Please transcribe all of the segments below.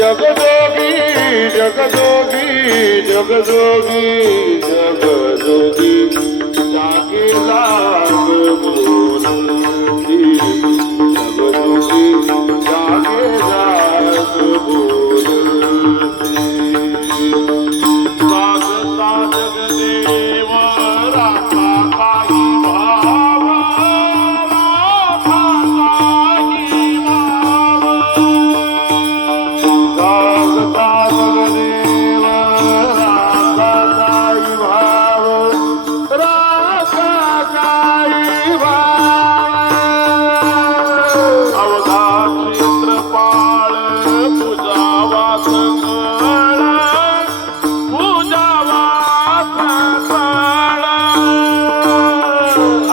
जगजोगी जगजोगी जगजोगी जगजोगी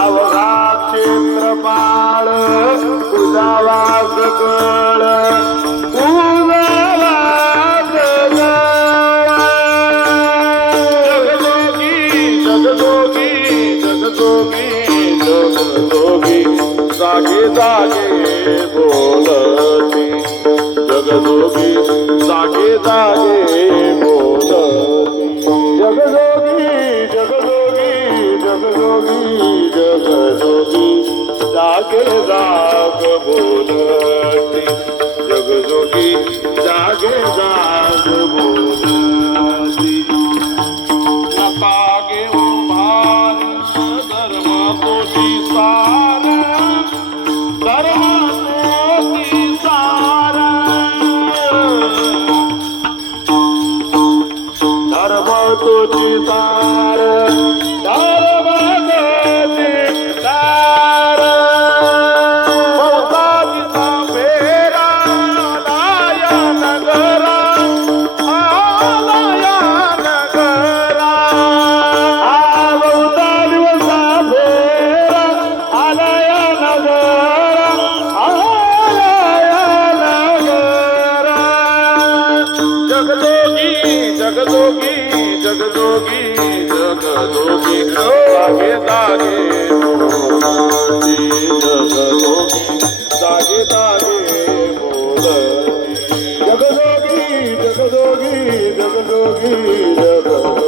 अवघा क्षेत्रपाळ पूजावा सकळ पूजावा जगजोगी जागे जागे बोलती जगदोगी जागे जागे बोलती जगजोगी सकल जाग बोलती. जगजोगी जागे जाग बोलती. नका घेऊ भार धर्म तोची सार. धर्म तोची सार. धर्म तोची सार. जगदोगी जगदोगी जगदोगी जगदोगी. जागे दागे बोलती जगदोगी जागे दागे बोलती जगदोगी जगदोगी जगदोगी जगदोगी.